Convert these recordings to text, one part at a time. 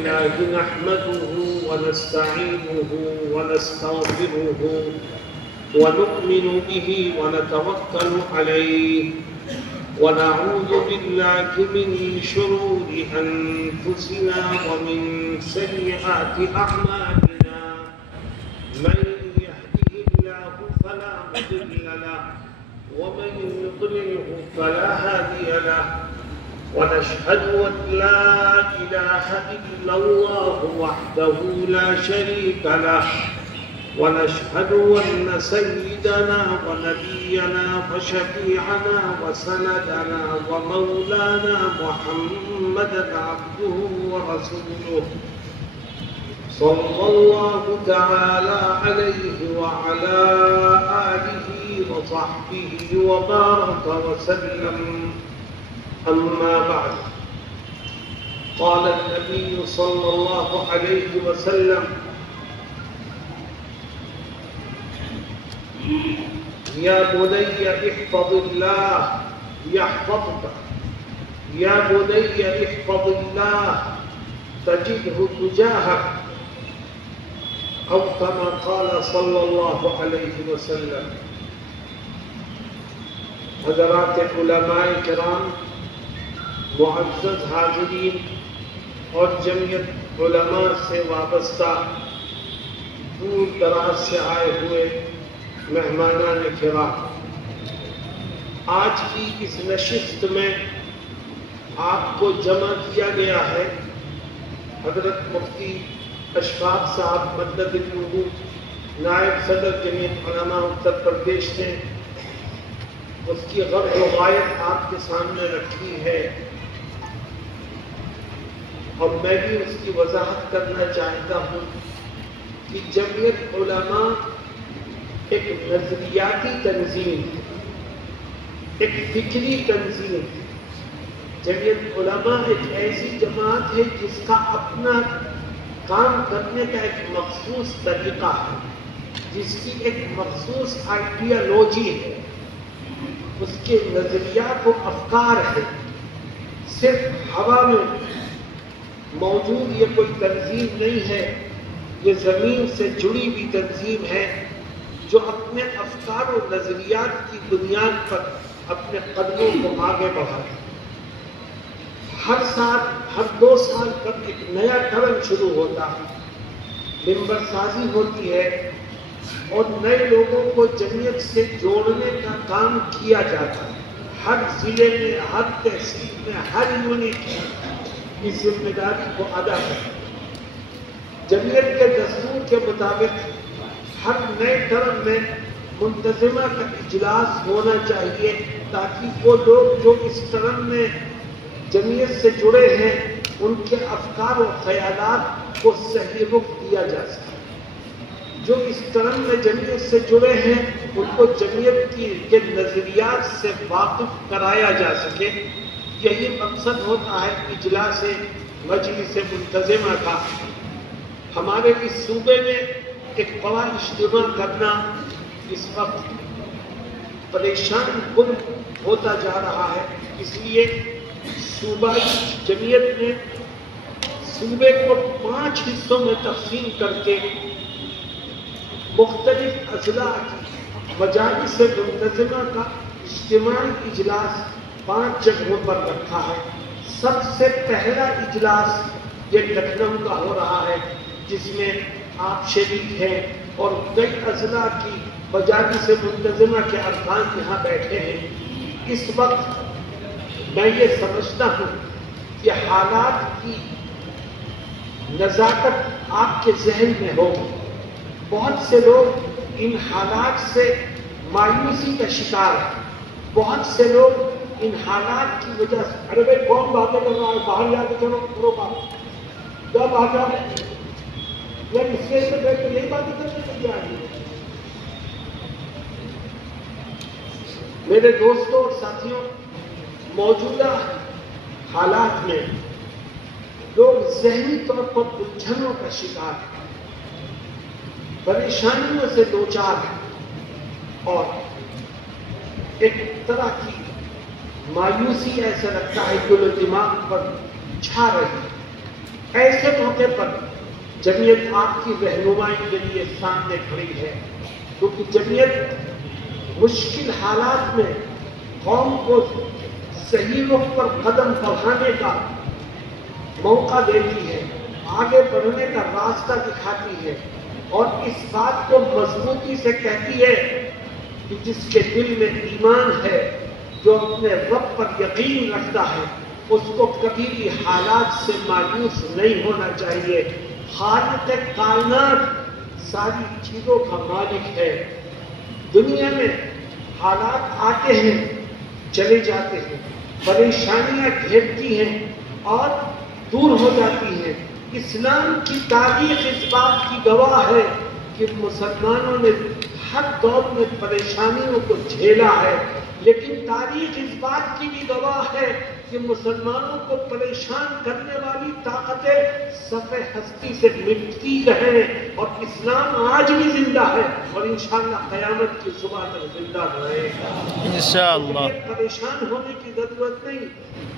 الله نحمده ونستعينه ونستغفره ونؤمن به ونتوكل عليه ونعوذ بالله من شرور أنفسنا ومن سيئات أعمالنا من يهده الله فلا مضل له ومن يضلله فلا هادي له ونشهد أن لا إله إلا الله وحده لا شريك له ونشهد أن سيدنا ونبينا وشفيعنا وسندنا ومولانا محمدا عبده ورسوله صلى الله تعالى عليه وعلى آله وصحبه وبارك وسلم. أما بعد، قال النبي صلى الله عليه وسلم: يا بني احفظ الله يحفظك، يا بني احفظ الله تجده تجاهك، أو كما قال صلى الله عليه وسلم. حضرات علماء کرام، معزز حاضرین اور جمعیت علماء سے وابستہ دور دراز سے آئے ہوئے مہمانان کرام، آج کی اس نشست میں آپ کو جمع کیا گیا ہے حضرت مفتی اشفاق صاحب مدد الوجود نائب صدر جمعیت علماء اتر پردیش نے اس کی غرض و غایت آپ کے سامنے رکھی ہے، اور میں بھی اس کی وضاحت کرنا چاہتا ہوں کہ جمعیت علماء ایک نظریاتی تنظیم، ایک فکری تنظیم، جمعیت علماء ایک ایسی جماعت ہے جس کا اپنا کام کرنے کا ایک مخصوص طریقہ ہے، جس کی ایک مخصوص آئیڈیالوجی ہے، اس کے نظریات و افکار ہے۔ صرف ہوا میں موجود یہ کوئی تنظیم نہیں ہے، یہ زمین سے جڑی ہوئی تنظیم ہے جو اپنے افکار و نظریات کی بنیاد پر اپنے قدموں کو آگے بڑھاتی ہے۔ ہر سال، ہر 2 سال پر ایک نیا ٹرن شروع ہوتا ہے، ممبر سازی ہوتی ہے اور نئے لوگوں کو جمعیت سے جوڑنے کا کام کیا جاتا ہے۔ ہر ضلع میں، ہر تحصیل میں، ہر یونٹ اس ذمہ داری کو ادا کرتا ہے۔ جمعیت کے دستور کے مطابق ہر نئے ٹرم میں منتظمہ کا اجلاس ہونا چاہیے تاکہ وہ لوگ جو اس ٹرم میں جمعیت سے جڑے ہیں ان کے افکار و خیالات کو صحیح رخ دیا جا سکے۔ جو اس ٹرم میں جمعیت سے جڑے ہیں ان کو جمعیت کے نظریات سے واقف کرایا جا سکے، یہی مقصد ہوتا ہے اجلاس مجلس منتظمہ کا۔ ہمارے اس صوبے میں ایک بڑا اجتماع کرنا اس وقت پریشان کن ہوتا جا رہا ہے، اس لیے صوبائی جمعیت نے صوبے کو 5 حصوں میں تقسیم کر کے مختلف اضلاع کی مجالس منتظمہ کا اجتماعی اجلاس 5 جگہوں پر رکھا ہے۔ سب سے پہلا اجلاس یہ لکھنؤ کا ہو رہا ہے جس میں آپ شریک ہیں اور کئی اضلاع کی مجالس منتظمہ کے ارکان یہاں بیٹھے ہیں۔ اس وقت میں یہ سمجھتا ہوں کہ حالات کی نزاکت آپ کے ذہن میں ہوگی۔ بہت سے لوگ ان حالات سے مایوسی کا شکار ہیں، بہت سے لوگ ان حالات کی وجہ سے ارے بھائی کون باتیں کر رہا ہے، باہر جا کے چلو کرو بات، جب آ جاؤ یا اس سے بیٹھ کے یہی باتیں کرنے کے لیے آئی۔ میرے دوستوں اور ساتھیوں، موجودہ حالات میں لوگ ذہنی طور پر الجھنوں کا شکار ہیں، پریشانیوں سے دوچار ہیں اور ایک طرح کی مایوسی ایسا لگتا ہے کہ دماغ پر چھا رہی ہے۔ ایسے موقع موقع پر جمعیت آپ کی رہنمائی کے لیے سامنے کھڑی ہے، کیونکہ جمعیت مشکل حالات میں قوم کو صحیح رخ پر قدم بڑھانے کا موقع دیتی ہے، آگے بڑھنے کا راستہ دکھاتی ہے، اور اس بات کو مضبوطی سے کہتی ہے کہ جس کے دل میں ایمان ہے، جو اپنے رب پر یقین رکھتا ہے، اس کو کبھی بھی حالات سے مایوس نہیں ہونا چاہیے۔ خالق کائنات ساری چیزوں کا مالک ہے۔ دنیا میں حالات آتے ہیں چلے جاتے ہیں، پریشانیاں گھیرتی ہیں اور دور ہو جاتی ہیں۔ اسلام کی تاریخ اس بات کی گواہ ہے کہ مسلمانوں نے ہر دور میں پریشانیوں کو جھیلا ہے، لیکن تاریخ اس بات کی بھی گواہ ہے کہ مسلمانوں کو پریشان کرنے والی طاقتیں صفحہ ہستی سے مٹتی رہیں، اور اسلام آج بھی زندہ ہے اور انشاءاللہ قیامت کی صبح تک زندہ رہے گا۔ انشاءاللہ پریشان ہونے کی ضرورت نہیں،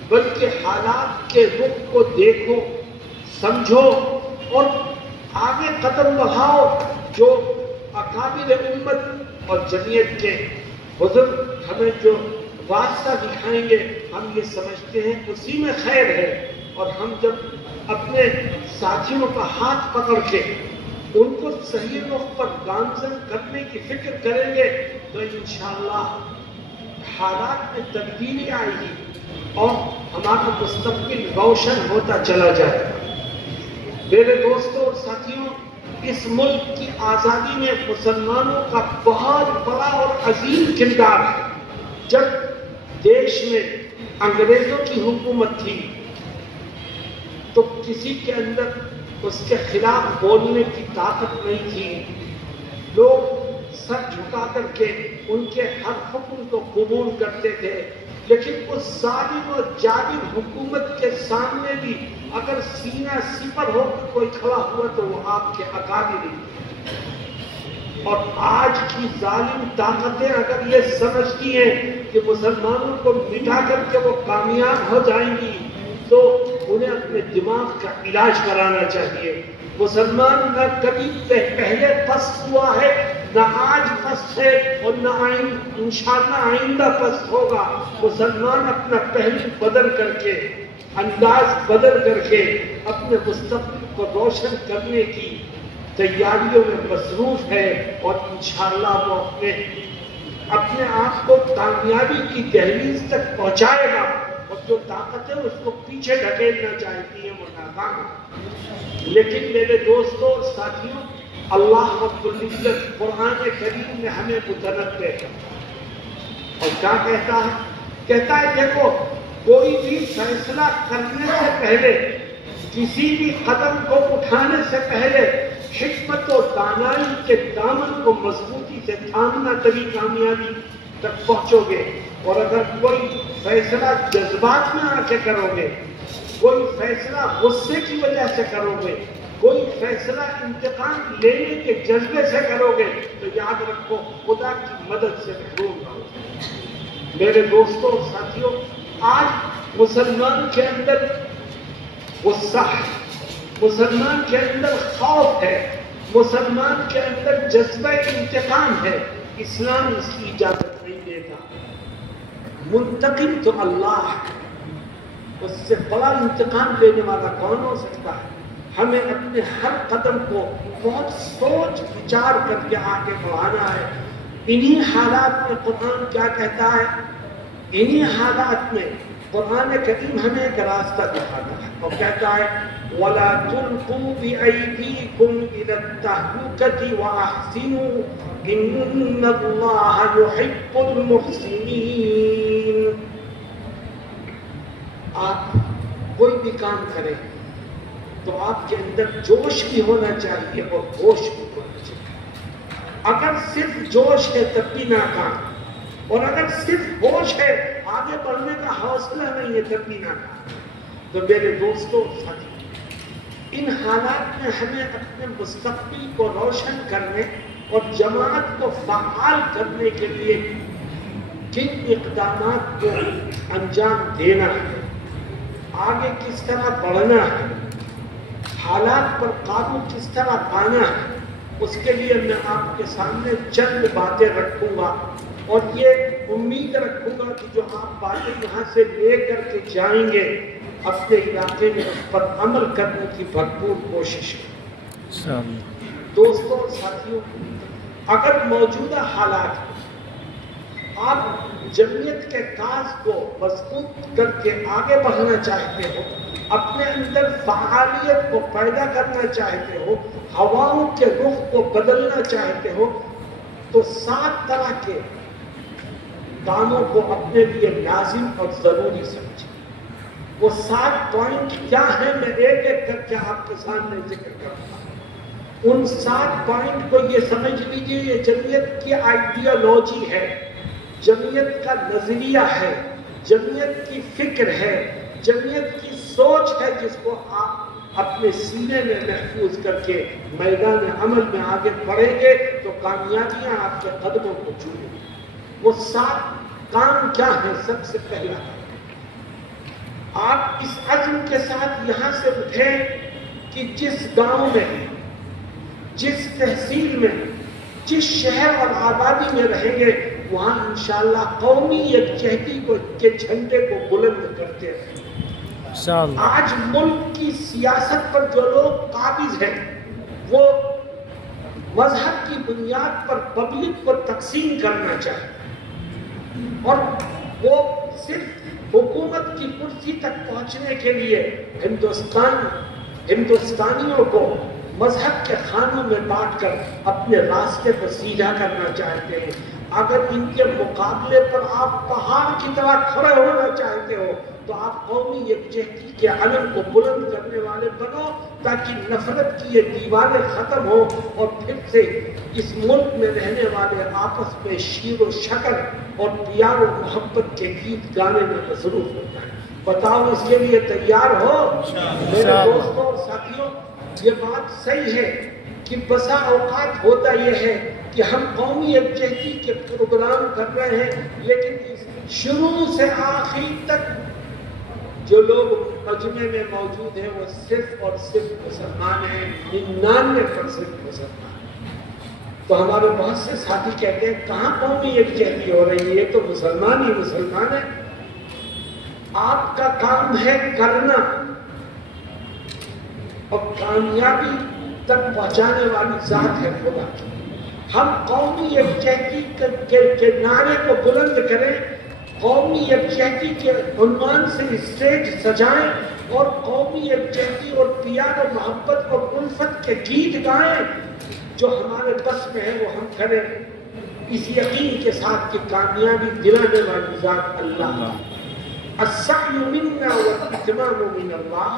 بلکہ حالات کے رخ کو دیکھو، سمجھو اور آگے قدم بڑھاؤ۔ جو اکابر امت اور جمعیت کے بزرگ ہمیں جو راستہ دکھائیں گے، ہم یہ سمجھتے ہیں اسی میں خیر ہے، اور ہم جب اپنے ساتھیوں کا ہاتھ پکڑ کے ان کو صحیح رخ پر گامزن کرنے کی فکر کریں گے تو انشاءاللہ حالات میں تبدیلی آئے گی اور ہمارا مستقبل روشن ہوتا چلا جائے گا۔ میرے دوستوں اور ساتھیوں، اس ملک کی آزادی میں مسلمانوں کا بہت بڑا اور عظیم کردار ہے۔ جب دیش میں انگریزوں کی حکومت تھی تو کسی کے اندر اس کے خلاف بولنے کی طاقت نہیں تھی، لوگ سر جھکا کر کے ان کے ہر حکم کو قبول کرتے تھے، لیکن اس ظالم اور جابر حکومت کے سامنے بھی اگر سینہ سپر ہو کر کوئی کھڑا ہوا تو وہ آپ کے اکابر ہی۔ اور آج کی ظالم طاقتیں اگر یہ سمجھتی ہیں کہ مسلمانوں کو مٹا کر کے وہ کامیاب ہو جائیں گی تو انہیں اپنے دماغ کا علاج کرانا چاہیے۔ مسلمان نہ کبھی پہلے پست ہوا ہے، نہ آج پست ہے، اور نہ انشاءاللہ آئندہ پست ہوگا۔ مسلمان اپنا پہلو بدل کر کے، انداز بدل کر کے اپنے مستقبل کو روشن کرنے کی تیاریوں میں مصروف ہے، اور انشاءاللہ وہ اپنے آپ کو کامیابی کی دہلیز تک پہنچائے گا، اور جو طاقتیں اس کو پیچھے ڈھکیلنا چاہتی ہیں وہ ناکام ہے۔ لیکن میرے دوستوں اور ساتھیوں، اللہ رب العزت قرآن کریم میں ہمیں متنبہ ہے، اور کیا کہتا ہے؟ کہتا ہے دیکھو، کوئی بھی فیصلہ کرنے سے پہلے، کسی بھی قدم کو اٹھانے سے پہلے حکمت و دانائی کے دامن کو مضبوطی سے تھامنا، تبھی کامیابی تک پہنچو گے۔ اور اگر کوئی فیصلہ جذبات میں آ کے کرو گے، کوئی فیصلہ غصے کی وجہ سے کرو گے، کوئی فیصلہ انتقام لینے کے جذبے سے کرو گے تو یاد رکھو خدا کی مدد سے محروم رہو گے۔ میرے دوستوں اور ساتھیوں، آج مسلمان کے اندر غصہ ہے، مسلمان کے اندر خوف ہے، مسلمان کے اندر جذبہ انتقام ہے۔ اسلام اس کی اجازت نہیں دیتا۔ منتقم تو اللہ ہے، اس سے بڑا انتقام لینے والا کون ہو سکتا ہے؟ ہمیں اپنے ہر قدم کو بہت سوچ بچار کر کے آگے بڑھانا ہے۔ انہی حالات میں قرآن کیا کہتا ہے؟ انہی حالات میں قرآن کریم ہمیں ایک راستہ دکھاتا ہے اور کہتا ہے وَلَا تُلْقُوا بِأَيْدِيكُمْ إِلَى التَّهْلُكَةِ وَأَحْسِنُوا إِنَّ اللَّهَ يُحِبُّ الْمُحْسِنِينَ۔ آپ کوئی بھی کام کریں تو آپ کے اندر جوش بھی ہونا چاہیے اور ہوش بھی ہونا چاہیے۔ اگر صرف جوش ہے تب بھی ناکام، اور اگر صرف ہوش ہے آگے بڑھنے کا حوصلہ نہیں ہے تب بھی ناکام۔ تو میرے دوستوں ساتھیوں، ان حالات میں ہمیں اپنے مستقبل کو روشن کرنے اور جماعت کو فعال کرنے کے لیے کن اقدامات کو انجام دینا ہے، آگے کس طرح بڑھنا ہے، حالات پر قابو کس طرح پانا ہے، اس کے لیے میں آپ کے سامنے چند باتیں رکھوں گا، اور یہ امید رکھوں گا کہ جو آپ باتیں یہاں سے لے کر کے جائیں گے اپنے علاقے میں اس پر عمل کرنے کی بھرپور کوشش کریں۔ دوستوں اور ساتھیوں، اگر موجودہ حالات آپ جمعیت کے کاز کو مضبوط کر کے آگے بڑھنا چاہتے ہو، اپنے اندر فعالیت کو پیدا کرنا چاہتے ہو، ہواؤں کے رخ کو بدلنا چاہتے ہو، تو 7 طرح کے کاموں کو اپنے لیے لازم اور ضروری سمجھیں۔ وہ 7 پوائنٹ کیا ہیں میں ایک ایک کر کے آپ کے سامنے ذکر کرتا ہوں۔ ان 7 پوائنٹ کو یہ سمجھ لیجیے، یہ جمعیت کی آئیڈیالوجی ہے، جمعیت کا نظریہ ہے، جمعیت کی فکر ہے، جمعیت کی سوچ ہے، جس کو آپ اپنے سینے میں محفوظ کر کے میدان عمل میں آگے بڑھیں گے تو کامیابیاں آپ کے قدموں کو چھوئیں گی۔ وہ 7 کام کیا ہیں؟ سب سے پہلا، آپ اس عزم کے ساتھ یہاں سے اٹھیں کہ جس گاؤں میں، جس تحصیل میں، جس شہر اور آبادی میں رہیں گے وہاں انشاءاللہ قومی یکجہتی کے جھنڈے کو بلند کرتے رہیں۔ آج ملک کی سیاست پر جو لوگ قابض ہیں وہ مذہب کی بنیاد پر پبلک کو تقسیم کرنا چاہتے ہیں، اور وہ صرف حکومت کی کرسی تک پہنچنے کے لیے ہندوستانیوں کو مذہب کے خانوں میں بانٹ کر اپنے راستے پر سیدھا کرنا چاہتے ہیں۔ اگر ان کے مقابلے پر آپ پہاڑ کی طرح کھڑے ہونا چاہتے ہو تو آپ قومی یکجہتی کے علم کو بلند کرنے والے بنو، تاکہ نفرت کی یہ دیواریں ختم ہو اور پھر سے اس ملک میں رہنے والے آپس میں شیر و شکر اور پیار و محبت کے گیت گانے میں مصروف ہو جائیں۔ بتاؤ اس کے لیے تیار ہو؟ میرے دوستوں اور ساتھیوں، یہ بات صحیح ہے کہ بسا اوقات ہوتا یہ ہے کہ ہم قومی یکجہتی کے پروگرام کر رہے ہیں، لیکن شروع سے آخر تک جو لوگ مجمع میں موجود ہیں وہ صرف اور صرف مسلمان ہیں، 99% مسلمان ہیں۔ تو ہمارے بہت سے ساتھی کہتے ہیں کہاں قومی یکجہتی ہو رہی ہے، یہ تو مسلمان ہی مسلمان ہے۔ آپ کا کام ہے کرنا، اور کامیابی تک پہنچانے والی ذات ہے خدا کی۔ ہم قومی یکجہتی کے نعرے کو بلند کریں، قومی یکجہتی کے عنوان سے اسٹیج سجائیں، اور قومی یکجہتی اور پیار و محبت اور الفت کے گیت گائیں۔ جو ہمارے بس میں ہے وہ ہم کریں، اس یقین کے ساتھ کہ کامیابی دلانے والی ذات اللہ ہے۔ السعی منا والاتمام من اللہ۔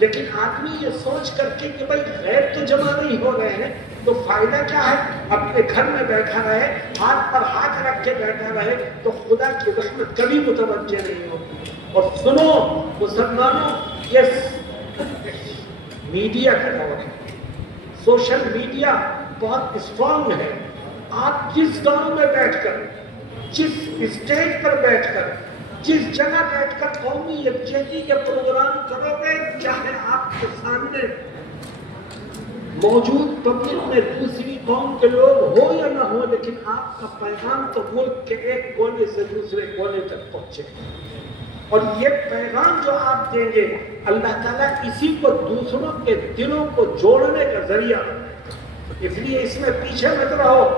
لیکن آدمی یہ سوچ کر کے کہ بھائی غیر تو جمع نہیں ہو رہے ہیں تو فائدہ کیا ہے، اپنے گھر میں بیٹھا رہے، ہاتھ پر ہاتھ رکھ کے بیٹھا رہے تو خدا کی رحمت کبھی متوجہ نہیں ہوتی۔ اور سنو مسلمانوں، یہ میڈیا کا دور ہے، سوشل میڈیا بہت اسٹرانگ ہے۔ آپ جس گاؤں میں بیٹھ کر، جس اسٹیج پر بیٹھ کر، جس جگہ بیٹھ کر قومی یکجہتی کے پروگرام کرو گے، چاہے آپ کے سامنے موجود پبلک میں دوسری قوم کے لوگ ہو یا نہ ہو، لیکن آپ کا پیغام تو ملک کے ایک کونے سے دوسرے کونے تک پہنچے۔ اور یہ پیغام جو آپ دیں گے، اللہ تعالیٰ اسی کو دوسروں کے دلوں کو جوڑنے کا ذریعہ بنائے۔ اس لیے اس میں پیچھے مت رہو۔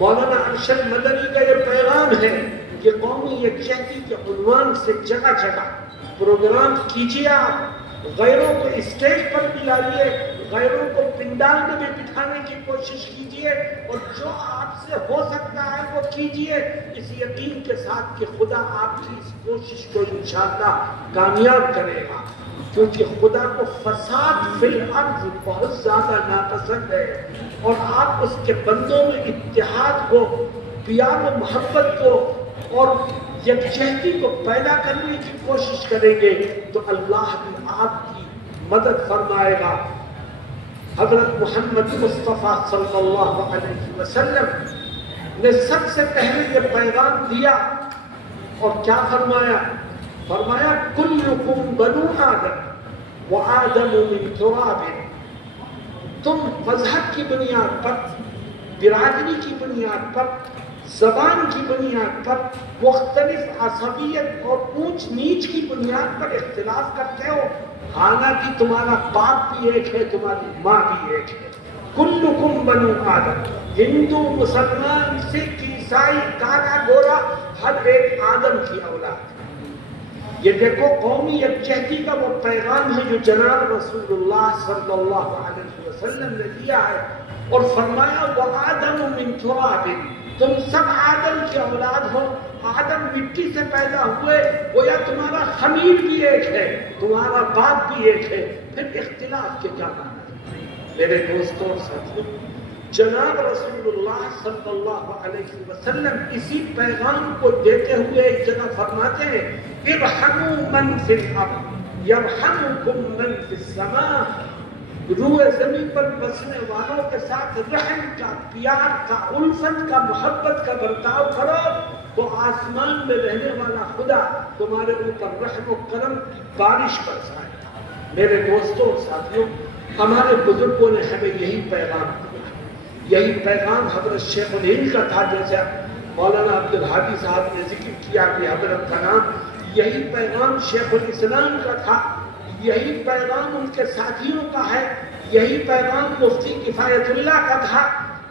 مولانا ارشد مدنی کا یہ پیغام ہے کہ قومی یکجہتی کے عنوان سے جگہ جگہ پروگرام کیجیے، آپ غیروں کو اسٹیج پر بھی لائیے، غیروں کو پنڈال میں بھی بٹھانے کی کوشش کیجیے، اور جو آپ سے ہو سکتا ہے وہ کیجیے، اس یقین کے ساتھ کہ خدا آپ کی اس کوشش کو انشاءاللہ کامیاب کرے گا، کیونکہ خدا کو فساد فی الارض بہت زیادہ ناپسند ہے، اور آپ اس کے بندوں میں اتحاد کو، پیار و محبت کو اور یکجہتی کو پیدا کرنے کی کوشش کریں گے تو اللہ بھی آپ کی مدد فرمائے گا۔ حضرت محمد مصطفیٰ صلی اللہ علیہ وسلم نے سب سے پہلے یہ پیغام دیا، اور کیا فرمایا؟ فرمایا کلکم بنو آدم وآدم من تراب تم مذہب کی بنیاد پر، برادری کی بنیاد پر، زبان کی بنیاد پر، مختلف عصبیت اور اونچ نیچ کی بنیاد پر اختلاف کرتے ہو، حالانکہ تمہارا باپ بھی ایک ہے، تمہاری ماں بھی ایک ہے۔ کلکم بنو آدم، ہندو، مسلمان، سکھ، عیسائی، کالا گورا، ہر ایک آدم کی اولاد۔ یہ دیکھو قومی یکجہتی کا وہ پیغام ہے جو جناب رسول اللہ صلی اللہ علیہ وسلم نے دیا ہے، اور فرمایا وَآدَمُ مِن تُرَابٍ، تم سب آدم کی اولاد ہو، آدم مٹی سے پیدا ہوئے، گویا تمہارا خمیر بھی ایک ہے، تمہارا باپ بھی ایک ہے، پھر اختلاف کے کیا معنی؟ میرے دوستوں اور ساتھیوں، جناب رسول اللہ صلی اللہ علیہ وسلم اسی پیغام کو دیتے ہوئے ایک جگہ فرماتے ہیں ارحموا من فی الارض یرحمکم من فی السماء، روئے زمین پر بسنے والوں کے ساتھ رحم کا، پیار کا، الفت کا، محبت کا برتاؤ کرو تو آسمان میں رہنے والا خدا تمہارے اوپر رحم و کرم کی بارش برسائے گا۔ میرے دوستوں اور ساتھیوں، ہمارے بزرگوں نے ہمیں یہی پیغام دیا، یہی پیغام حضرت شیخ الہند کا تھا، جیسے مولانا عبدالہادی صاحب نے ذکر کیا کہ حضرت کا نام، یہی پیغام شیخ الاسلام کا تھا، یہی پیغام ان کے ساتھیوں کا ہے، یہی پیغام مفتی کفایت اللہ کا تھا،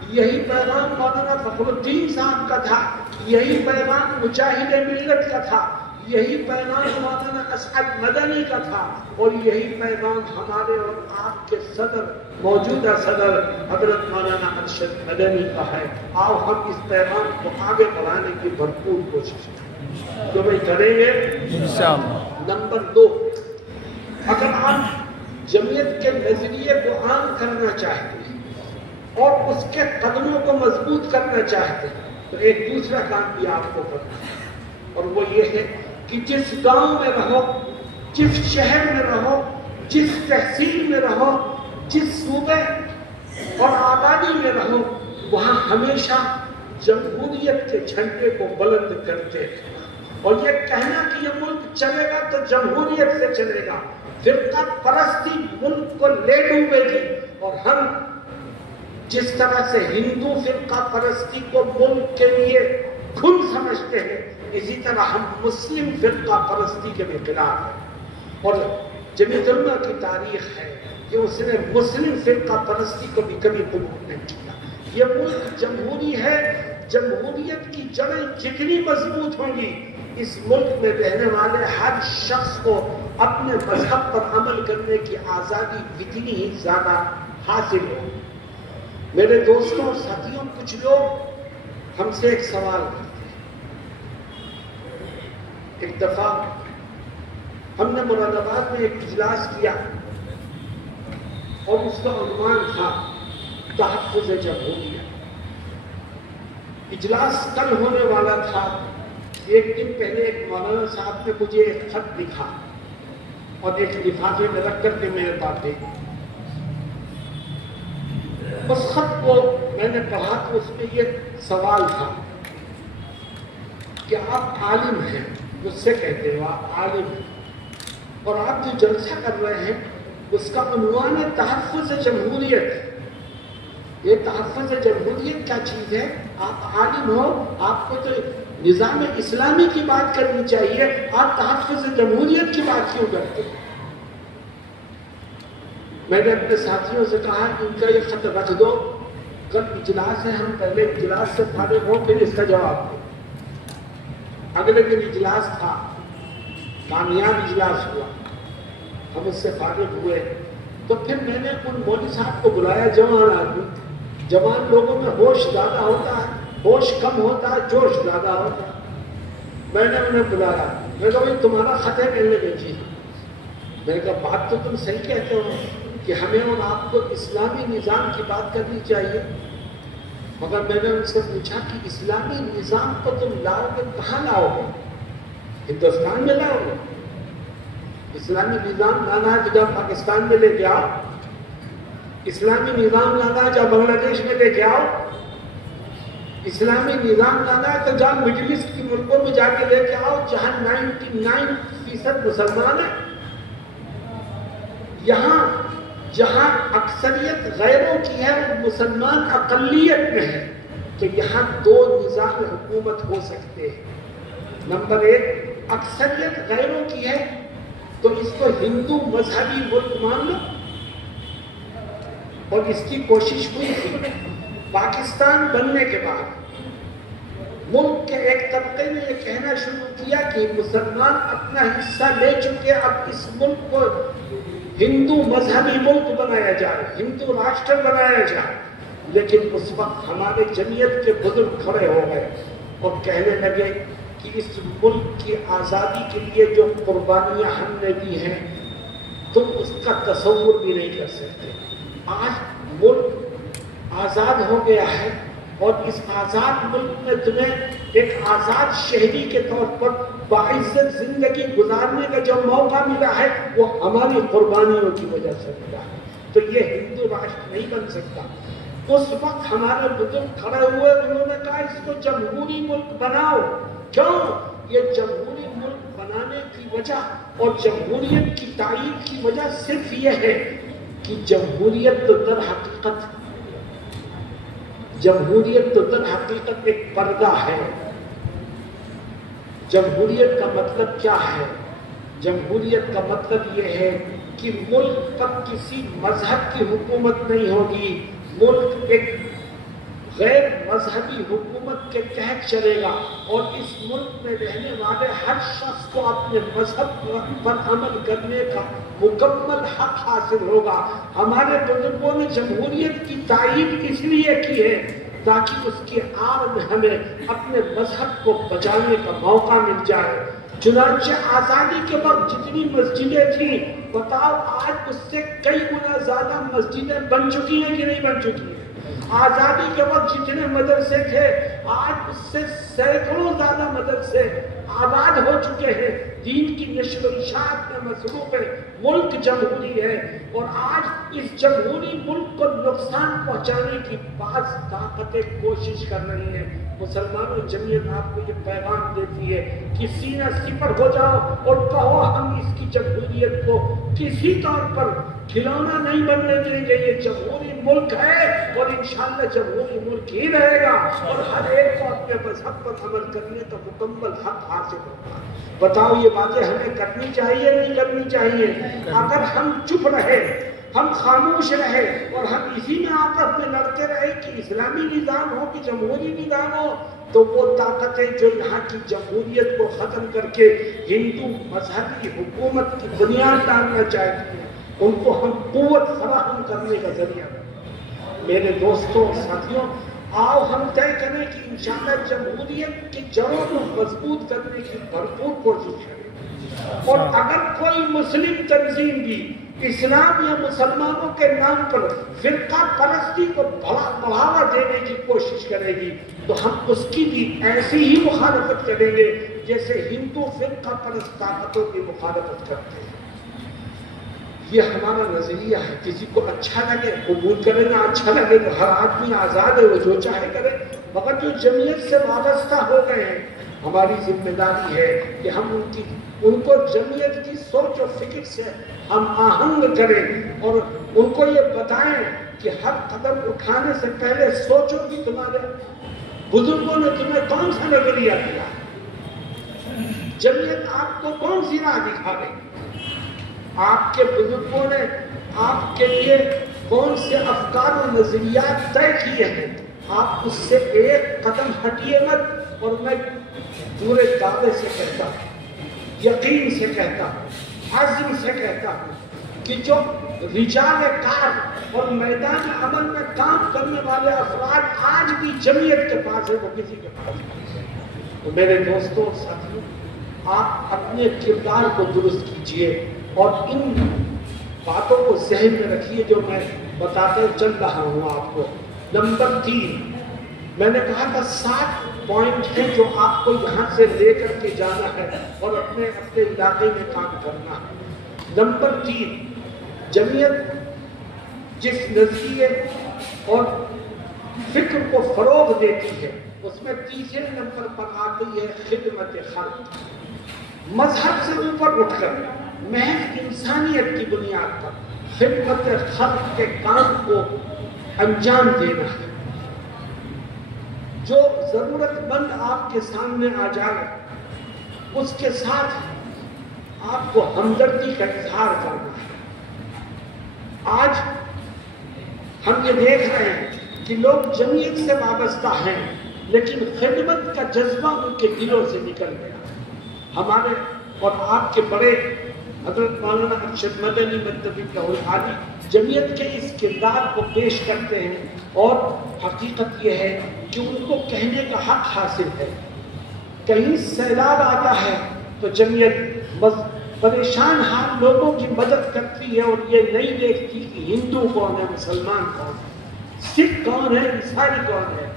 یہی پیغام مولانا فخر الدین صاحب کا تھا، یہی پیغام مجاہد ملت کا تھا، یہی پیغام مولانا اسعد مدنی کا تھا، اور یہی پیغام ہمارے اور آپ کے صدر، موجودہ صدر حضرت مولانا ارشد مدنی کا ہے۔ آؤ ہم اس پیغام کو آگے بڑھانے کی بھرپور کوشش کریں، جو میں کریں گے انشاءاللہ۔ نمبر 2، اگر آپ جمعیت کے نظریے کو عام کرنا چاہتے ہیں اور اس کے قدموں کو مضبوط کرنا چاہتے ہیں تو ایک دوسرا کام بھی آپ کو کرنا ہے، اور وہ یہ ہے کہ جس گاؤں میں رہو، جس شہر میں رہو، جس تحصیل میں رہو، جس صوبے اور آبادی میں رہو، وہاں ہمیشہ جمہوریت کے جھنڈے کو بلند کرتے ہیں، اور یہ کہنا کہ یہ ملک چلے گا تو جمہوریت سے چلے گا، فرقہ پرستی ملک کو لے ڈوبے گی، اور ہم جس طرح سے ہندو فرقہ پرستی کو ملک کے لیے گھن سمجھتے ہیں، اسی طرح ہم مسلم فرقہ پرستی کے بھی خلاف ہیں، اور جمعیت علماء کی تاریخ ہے کہ اس نے مسلم فرقہ پرستی کو بھی کبھی قبول نہیں کیا۔ یہ ملک جمہوری ہے، جمہوریت کی جڑیں جتنی مضبوط ہوں گی، اس ملک میں رہنے والے ہر شخص کو اپنے مذہب پر عمل کرنے کی آزادی اتنی ہی زیادہ حاصل ہو۔ میرے دوستوں اور ساتھیوں، کچھ لوگ ہم سے ایک سوال کرتے ہیں۔ ایک دفعہ ہم نے مراد آباد میں ایک اجلاس کیا اور اس کا عنوان تھا تحفظ جمہوریت۔ اجلاس کل ہونے والا تھا، ایک دن پہلے ایک مولانا صاحب نے مجھے ایک خط لکھا اور ایک لفافے میں رکھ کر کے میرے پاس دے۔ اس خط کو میں نے پڑھا تو اس میں یہ سوال تھا کہ آپ عالم ہیں، مجھ سے کہتے ہو آپ عالم ہیں، اور آپ جو جلسہ کر رہے ہیں اس کا عنوان ہے تحفظ جمہوریت۔ یہ تحفظ جمہوریت کیا چیز ہے؟ آپ عالم ہو، آپ کو تو نظام اسلامی کی بات کرنی چاہیے، آپ تحفظ جمہوریت کی بات کیوں کرتے ہیں؟ میں نے اپنے ساتھیوں سے کہا ان کا یہ خط رکھ دو، کل اجلاس ہے، ہم پہلے اجلاس سے فارغ ہوں پھر اس کا جواب دیں۔ اگلے دن اجلاس تھا، کامیاب اجلاس ہوا، ہم اس سے فارغ ہوئے، تو پھر میں نے ان مولوی صاحب کو بلایا، جوان آدمی، جوان لوگوں میں ہوش زیادہ ہوتا ہے، ہوش کم ہوتا ہے، جوش زیادہ ہوتا ہے۔ میں نے انہیں بلایا، میں نے کہا بھائی تمہارا خط ہے؟ میں نے بھیجی۔ میں نے کہا بات تو تم صحیح کہتے ہو کہ ہمیں اور آپ کو اسلامی نظام کی بات کرنی چاہیے، مگر میں نے ان سے پوچھا کہ اسلامی نظام کو تم لاؤ گے کہاں لاؤ گے؟ ہندوستان میں لاؤ گے؟ اسلامی نظام لانا ہے تو جب پاکستان میں لے کے آؤ، اسلامی نظام لانا ہے جب بنگلہ دیش میں لے کے آؤ، اسلامی نظام لانا ہے تو جب مڈل ایسٹ کی ملکوں میں جا کے لے کے آؤ جہاں 99% مسلمان ہیں۔ یہاں جہاں اکثریت غیروں کی ہے اور مسلمان اقلیت میں ہے، تو یہاں دو نظام حکومت ہو سکتے ہیں۔ نمبر ایک، اکثریت غیروں کی ہے تو اس کو ہندو مذہبی ملک مان لو، اور اس کی کوشش ہوئی تھی پاکستان بننے کے بعد۔ ملک کے ایک طبقے نے یہ کہنا شروع کیا کہ مسلمان اپنا حصہ لے چکے، اب اس ملک کو ہندو مذہبی ملک بنایا جائے، ہندو راشٹر بنایا جائے۔ لیکن اس وقت ہمارے جمعیت کے بزرگ کھڑے ہو گئے اور کہنے لگے کہ اس ملک کی آزادی کے لیے جو قربانیاں ہم نے دی ہیں تم اس کا تصور بھی نہیں کر سکتے۔ آج ملک آزاد ہو گیا ہے اور اس آزاد ملک میں تمہیں ایک آزاد شہری کے طور پر باعزت زندگی گزارنے کا جو موقع ملا ہے وہ ہماری قربانیوں کی وجہ سے ملا ہے، تو یہ ہندو راشٹر نہیں بن سکتا۔ اس وقت ہمارے بزرگ کھڑے ہوئے، انہوں نے کہا اس کو جمہوری ملک بناؤ۔ کیوں؟ یہ جمہوری ملک بنانے کی وجہ اور جمہوریت کی تائید کی وجہ صرف یہ ہے کہ جمہوریت تو در حقیقت ایک پردہ ہے۔ جمہوریت کا مطلب کیا ہے؟ جمہوریت کا مطلب یہ ہے کہ ملک پر کسی مذہب کی حکومت نہیں ہوگی، ملک ایک غیر مذہبی حکومت کے تحت چلے گا، اور اس ملک میں رہنے والے ہر شخص کو اپنے مذہب پر عمل کرنے کا مکمل حق حاصل ہوگا۔ ہمارے بزرگوں نے جمہوریت کی تائید اس لیے کی ہے تاکہ اس کی آڑ میں ہمیں اپنے مذہب کو بچانے کا موقع مل جائے۔ چنانچہ آزادی کے وقت جتنی مسجدیں تھیں، بتاؤ آج اس سے کئی گنا زیادہ مسجدیں بن چکی ہیں کہ نہیں بن چکی ہیں؟ آزادی کے وقت جتنے مدرسے تھے، آج اس سے سینکڑوں زیادہ مدرسے آباد ہو چکے ہیں، دین کی نشر و اشاعت میں مصروف ہے۔ ملک جمہوری ہے، اور آج اس جمہوری ملک کو نقصان پہنچانے کی بعض طاقتیں کوشش کر رہی ہیں۔ مسلمانوں، جمعیت آپ کو یہ پیغام دیتی ہے کہ سینہ سپر ہو جاؤ اور کہو ہم اس کی جمہوریت کو کسی طور پر کھلونا نہیں بننے دیں گے۔ یہ جمہوری ملک ہے اور انشاءاللہ جمہوری ملک ہی رہے گا، اور ہر ایک کو اپنے مذہب پر عمل کرنے کا مکمل حق حاصل ہوگا۔ بتاؤ یہ باتیں ہمیں کرنی چاہیے نہیں کرنی چاہیے؟ اگر ہم چپ رہے، ہم خاموش رہے اور ہم اسی میں آپس میں لڑتے رہے کہ اسلامی نظام ہو کہ جمہوری نظام ہو، تو وہ طاقتیں جو یہاں کی جمہوریت کو ختم کر کے ہندو مذہبی حکومت کی بنیاد ڈالنا چاہتی ہیں، ان کو ہم قوت فراہم کرنے کا ذریعہ بنیں۔ میرے دوستوں اور ساتھیوں، آؤ ہم طے کریں کہ انشاءاللہ جمہوریت کی جڑوں کو مضبوط کرنے کی بھرپور کوشش کریں، اور اگر کوئی مسلم تنظیم بھی اسلام یا مسلمانوں کے نام پر فرقہ پرستی کو بڑھاوا دینے کی کوشش کرے گی تو ہم اس کی بھی ایسی ہی مخالفت کریں گے جیسے ہندو فرقہ پرست طاقتوں کی مخالفت کرتے ہیں۔ یہ ہمارا نظریہ ہے، کسی کو اچھا لگے قبول کرے، نہ اچھا لگے تو ہر آدمی آزاد ہے، وہ جو چاہے کرے، مگر جو جمعیت سے وابستہ ہو گئے ہیں ہماری ذمہ داری ہے کہ ہم ان کو جمعیت کی سوچ و فکر سے ہم آہنگ کریں اور ان کو یہ بتائیں کہ ہر قدم اٹھانے سے پہلے سوچو کہ تمہارے بزرگوں نے تمہیں کون سا نظریہ دیا، جمعیت آپ کو کون سی راہ دکھا گئی، آپ کے بزرگوں نے آپ کے لیے کون سے افکار و نظریات طے کیے ہیں، آپ اس سے ایک قدم ہٹیے مت۔ اور میں پورے دعوے سے کہتا ہوں، یقین سے کہتا ہوں، عزم سے کہتا ہوں کہ جو رجال کار اور میدان عمل میں کام کرنے والے افراد آج بھی جمعیت کے پاس ہے، وہ کسی کے پاس نہیں ہے۔ تو میرے دوستوں اور ساتھیوں، آپ اپنے کردار کو درست کیجئے اور ان باتوں کو ذہن میں رکھیے جو میں بتاتے چل رہا ہوں آپ کو۔ نمبر 3، میں نے کہا تھا 7 پوائنٹ ہیں جو آپ کو یہاں سے لے کر کے جانا ہے اور اپنے علاقے میں کام کرنا ہے۔ نمبر 3، جمعیت جس نظریے اور فکر کو فروغ دیتی ہے اس میں تیسرے نمبر پر آتی ہے خدمت خلق۔ مذہب سے اوپر اٹھ کر محض انسانیت کی بنیاد پر خدمت خلق کے کام کو انجام دینا ہے۔ جو ضرورت مند آپ کے سامنے آ جائے اس کے ساتھ آپ کو ہمدردی کا اظہار کرنا ہے۔ آج ہم یہ دیکھ رہے ہیں کہ لوگ جمعیت سے وابستہ ہیں لیکن خدمت کا جذبہ ان کے دلوں سے نکل گیا۔ ہمارے اور آپ کے بڑے حضرت مولانا ارشد مدنی مدبی عالی جمعیت کے اس کردار کو پیش کرتے ہیں، اور حقیقت یہ ہے کہ ان کو کہنے کا حق حاصل ہے۔ کہیں سیلاب آتا ہے تو جمعیت پریشان حال لوگوں کی مدد کرتی ہے اور یہ نہیں دیکھتی کہ ہندو کون ہے، مسلمان کون ہے، سکھ کون ہے، عیسائی کون ہے۔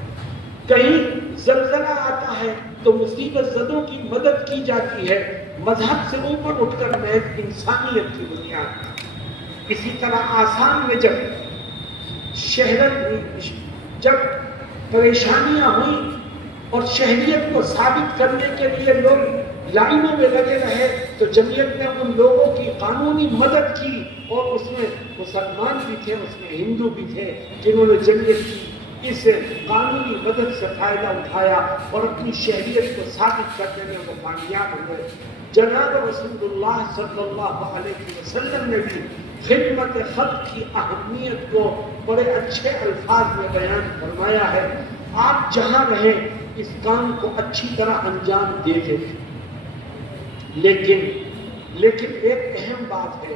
کہیں زلزلہ آتا ہے تو مصیبت زدوں کی مدد کی جاتی ہے، مذہب سے اوپر اٹھ کر محض انسانیت کی بنیاد پر۔ اسی طرح آسام میں جب پریشانیاں ہوئیں اور شہریت کو ثابت کرنے کے لیے لوگ لائنوں میں لگے رہے تو جمعیت نے ان لوگوں کی قانونی مدد کی، اور اس میں مسلمان بھی تھے، اس میں ہندو بھی تھے، جنہوں نے جمعیت کی اس قانونی مدد سے فائدہ اٹھایا اور اپنی شہریت کو ثابت کرنے میں وہ کامیاب ہوئے۔ جناب رسول اللہ صلی اللہ علیہ وسلم نے بھی خدمت خلق کی اہمیت کو بڑے اچھے الفاظ میں بیان فرمایا ہے۔ آپ جہاں رہیں اس کام کو اچھی طرح انجام دے دیں، لیکن ایک اہم بات ہے،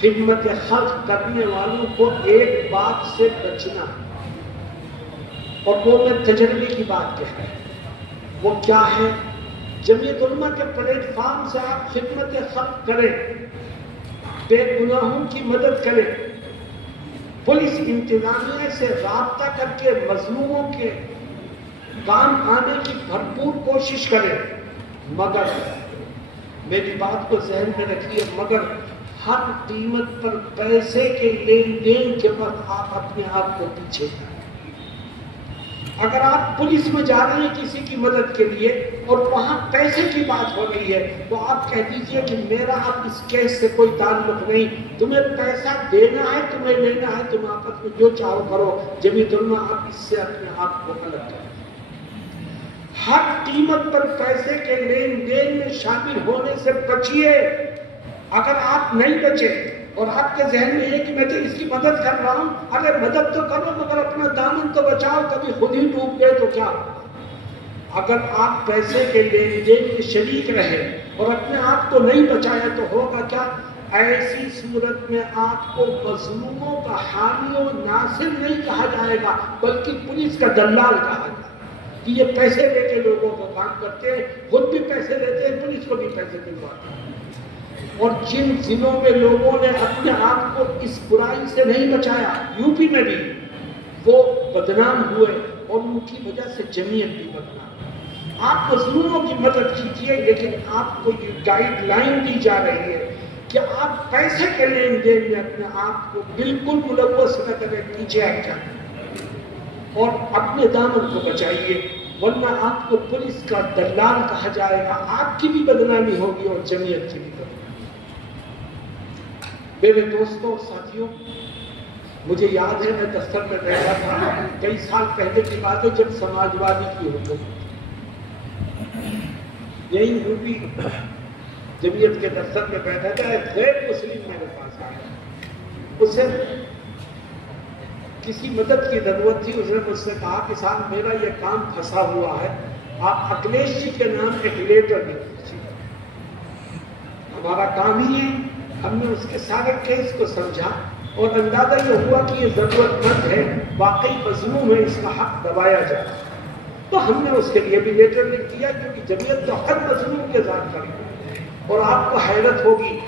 خدمت خلق کرنے والوں کو ایک بات سے بچنا، اور وہ میں تجربے کی بات کہہ رہا ہوں۔ وہ کیا ہے؟ جمعیت علماء کے پلیٹ فارم سے آپ خدمت خلق کریں، بے گناہوں کی مدد کریں، پولیس انتظامیہ سے رابطہ کر کے مظلوموں کے کام آنے کی بھرپور کوشش کریں، مگر میری بات کو ذہن میں رکھیے، مگر ہر قیمت پر پیسے کے لین دین کے وقت آپ اپنے آپ کو پیچھے کریں۔ اگر آپ پولیس میں جا رہے ہیں کسی کی مدد کے لیے اور وہاں پیسے کی بات ہو رہی ہے تو آپ کہہ دیجئے کہ میرا اب اس کیس سے کوئی تعلق نہیں، تمہیں پیسہ دینا ہے، تمہیں لینا ہے، تم آپس میں جو چاہو کرو، جمعیت علماء آپ اس سے اپنے آپ کو الگ کریں۔ ہر قیمت پر پیسے کے لین دین میں شامل ہونے سے بچیے۔ اگر آپ نہیں بچے اور آپ کے ذہن میں ہے کہ میں تو اس کی مدد کر رہا ہوں، اگر مدد تو کرو مگر اپنا دامن تو بچاؤ، کبھی خود ہی ڈوب گئے تو کیا؟ اگر آپ پیسے کے لین دین میں شریک رہے اور اپنے آپ کو نہیں بچایا تو ہوگا کیا؟ ایسی صورت میں آپ کو مظلوموں کا حامی و ناصر نہیں کہا جائے گا بلکہ پولیس کا دلال کہا جائے گا کہ یہ پیسے لے کے لوگوں کو کام کرتے ہیں، خود بھی پیسے لیتے ہیں، پولیس کو بھی پیسے دلواتے ہیں۔ اور جن ضلعوں میں لوگوں نے اپنے آپ کو اس برائی سے نہیں بچایا، یو پی میں بھی وہ بدنام ہوئے اور ان کی وجہ سے جمعیت بھی بدنام ہوئی۔ آپ مظلوموں کی مدد کیجیے، لیکن آپ کو یہ گائیڈ لائن دی جا رہی ہے کہ آپ پیسے کے لین دین میں اپنے آپ کو بالکل ملوث نہ کریں، پیچھے ہٹ جائیں اور اپنے دامن کو بچائیے، ورنہ آپ کو پولیس کا دلال کہا جائے گا، آپ کی بھی بدنامی ہوگی اور جمعیت کی بھی بدنامی۔ میرے دوستوں اور ساتھیوں، مجھے یاد ہے میں دفتر میں بیٹھا تھا، کئی سال پہلے کی بات ہے جب سماجوادی کی حکومت، یہی یوپی جمعیت کے دفتر میں بیٹھا تھا، ایک غیر مسلم میرے پاس آیا، اسے کسی مدد کی ضرورت تھی، اس نے مجھ سے کہا کہ صاحب میرا یہ کام پھنسا ہوا ہے، آپ اکھلیش جی کے نام ایک لیٹر لکھ دیجیے، ہمارا کام ہی ہے۔ ہم نے اس کے سارے کیس کو سمجھا اور اندازہ یہ ہوا کہ یہ ضرورت مند ہے، واقعی مظلوم ہے، اس کا حق دبایا جائے، تو ہم نے اس کے لیے بھی لیٹر لکھ دیا، کیونکہ جمعیت تو ہر مظلوم کے ساتھ کھڑی ہے۔ اور آپ کو حیرت ہوگی،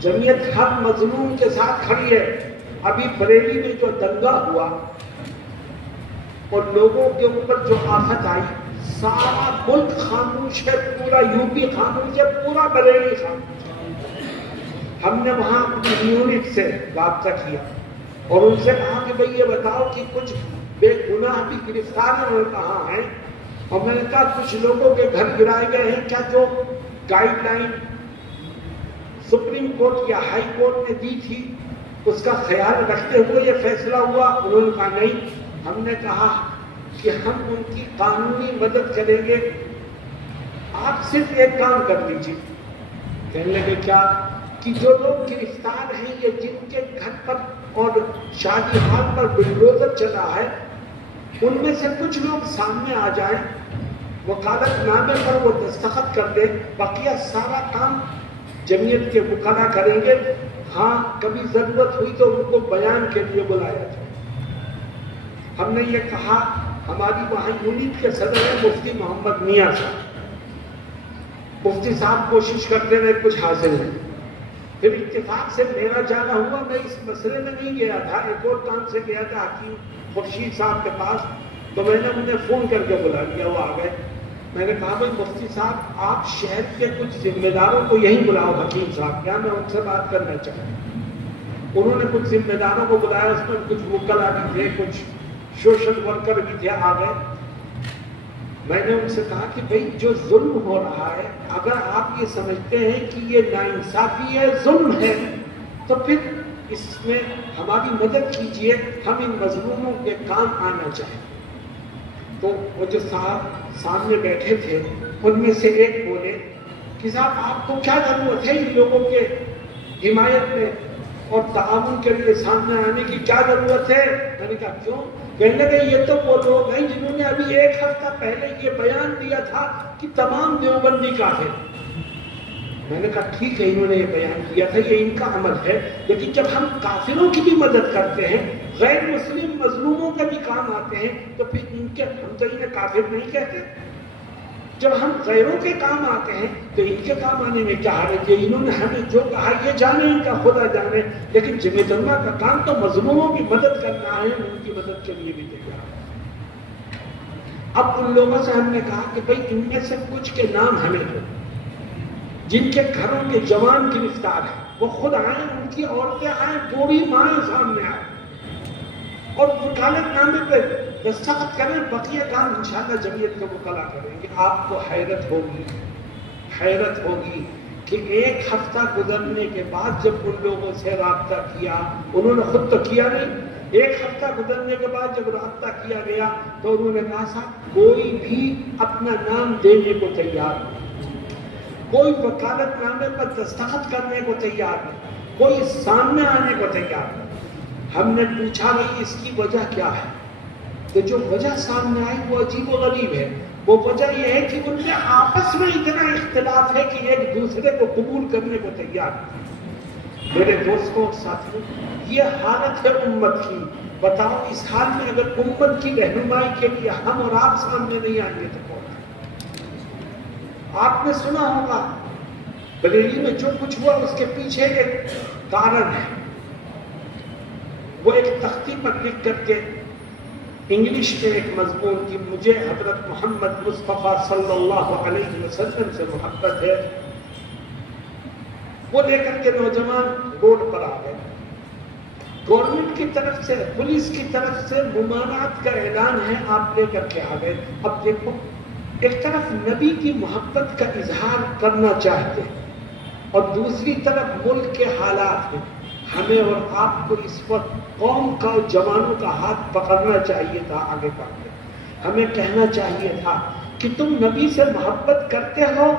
جمعیت ہر مظلوم کے ساتھ کھڑی ہے۔ ابھی بریلی میں جو دنگا ہوا اور لوگوں کے اوپر جو آفت آئی، سارا ملک خاموش ہے، پورا یوپی خاموش ہے، پورا بریلی خاموش ہے۔ ہم نے وہاں اپنی یونٹ سے رابطہ کیا اور ان سے کہا کہ بھئی یہ بتاؤ کہ کچھ بے گناہ بھی گرفتار کہاں ہیں، اور میں نے کہا کچھ لوگوں کے گھر گرائے گئے ہیں، کیا جو گائیڈ لائن سپریم کورٹ یا ہائی کورٹ نے دی تھی اس کا خیال رکھتے ہوئے یہ فیصلہ ہوا؟ انہوں نے کہا نہیں، ہم نے کہا کہ ہم ان کی قانونی مدد کریں گے، آپ صرف ایک کام کر لیجیے۔ کہنے لگے کیا؟ کہ جو لوگ گرفتار ہیں، یہ جن کے گھر پر اور شادی ہال پر بلڈوزر چلا ہے، ان میں سے کچھ لوگ سامنے آ جائیں، وکالت نامے پر وہ دستخط کر دیں، بقیہ سارا کام جمعیت کے وکلا کریں گے۔ ہاں کبھی ضرورت ہوئی تو ان کو بیان کے لیے بلایا جائے۔ ہم نے یہ کہا، ہماری وہاں یونٹ کے صدر ہیں مفتی محمد میاں صاحب، مفتی صاحب کوشش کرتے رہے، کچھ حاصل نہیں۔ پھر اتفاق سے میرا جانا ہوا، میں اس مسئلے میں نہیں گیا تھا، ایک اور کام سے گیا تھا حکیم خورشید صاحب کے پاس، تو میں نے انہیں فون کر کے بلا لیا، وہ آ گئے۔ میں نے کہا بھائی مفتی صاحب آپ شہر کے کچھ ذمہ داروں کو یہیں بلاؤ حکیم صاحب، کیا میں ان سے بات کرنا چاہتا ہوں۔ انہوں نے کچھ ذمہ داروں کو بلایا، اس میں کچھ وکلا بھی تھے، کچھ سوشل ورکر بھی تھے، آ گئے۔ میں نے ان سے کہا کہ بھئی جو ظلم ہو رہا ہے، اگر آپ یہ سمجھتے ہیں کہ یہ ناانصافی ہے، ظلم ہے، تو پھر اس میں ہماری مدد کیجئے، ہم ان مظلوموں کے کام آنا چاہیں۔ تو وہ جو صاحب سامنے بیٹھے تھے ان میں سے ایک بولے کہ صاحب آپ کو کیا ضرورت ہے ان لوگوں کے حمایت میں اور تعاون کے لیے سامنے آنے کی کیا ضرورت ہے؟ میں نے کہا کیوں؟ کہنے لگے یہ تو وہ لوگ ہیں جنہوں نے ابھی ایک ہفتہ پہلے یہ بیان دیا تھا کہ تمام دیوبندی کافر۔ میں نے کہا ٹھیک ہے، انہوں نے یہ بیان کیا تھا، یہ ان کا عمل ہے، لیکن جب ہم کافروں کی بھی مدد کرتے ہیں، غیر مسلم مظلوموں کے بھی کام آتے ہیں، تو پھر ہم تو انہیں کافر نہیں کہتے۔ جب ہم غیروں کے کام آتے ہیں تو ان کے کام آنے میں کیا حرج ہے؟ انہوں نے ہمیں جو کہا یہ جانے، ان کا خدا جانے، لیکن جمعیت علماء کا کام تو مظلوموں کی مدد کرنا ہے، ان کی مدد کے لیے بھی تیار ہے۔ اب ان لوگوں سے ہم نے کہا کہ بھئی ان میں سے کچھ کے نام ہمیں دو، جن کے گھروں کے جوان گرفتار ہیں، وہ خود آئیں، ان کی عورتیں آئیں، بوڑھی مائیں سامنے آئیں اور وکالت نامے پہ دستخط کریں، بقیہ کام انشاءاللہ جمعیت کے وکلا کریں گے۔ آپ کو حیرت ہوگی کہ ایک ہفتہ گزرنے کے بعد جب ان لوگوں سے رابطہ کیا، انہوں نے خود تو کیا نہیں، ایک ہفتہ گزرنے کے بعد جب رابطہ کیا گیا تو انہوں نے کہا صاحب کوئی بھی اپنا نام دینے کو تیار نہیں، کوئی وکالت نامے پر دستخط کرنے کو تیار نہیں، کوئی سامنے آنے کو تیار نہیں۔ ہم نے پوچھا بھئی اس کی وجہ کیا ہے؟ تو جو وجہ سامنے آئی وہ عجیب و غریب ہے۔ وہ وجہ یہ ہے کہ ان میں آپس میں اتنا اختلاف ہے کہ ایک دوسرے کو قبول کرنے کو تیار نہیں۔ میرے دوستوں اور ساتھیوں، یہ حالت ہے امت کی۔ بتاؤ اس حال میں اگر امت کی رہنمائی کے لیے ہم اور آپ سامنے نہیں آئیں گے تو کون؟ آپ نے سنا ہوگا بریلی میں جو کچھ ہوا اس کے پیچھے ایک کارن ہے۔ وہ ایک تختی پر لکھ کر کے انگلش میں ایک مضمون کی مجھے حضرت محمد مصطفیٰ صلی اللہ علیہ وسلم سے محبت ہے، وہ لے کر کے نوجوان روڈ پر آ گئے۔ گورنمنٹ کی طرف سے، پولیس کی طرف سے ممانعت کا اعلان ہے، آپ لے کر کے آ گئے۔ اب دیکھو ایک طرف نبی کی محبت کا اظہار کرنا چاہتے ہیں اور دوسری طرف ملک کے حالات ہیں۔ ہمیں اور آپ کو اس وقت قوم کا اور جوانوں کا ہاتھ پکڑنا چاہیے تھا، آگے بڑھ کے ہمیں کہنا چاہیے تھا کہ تم نبی سے محبت کرتے ہو،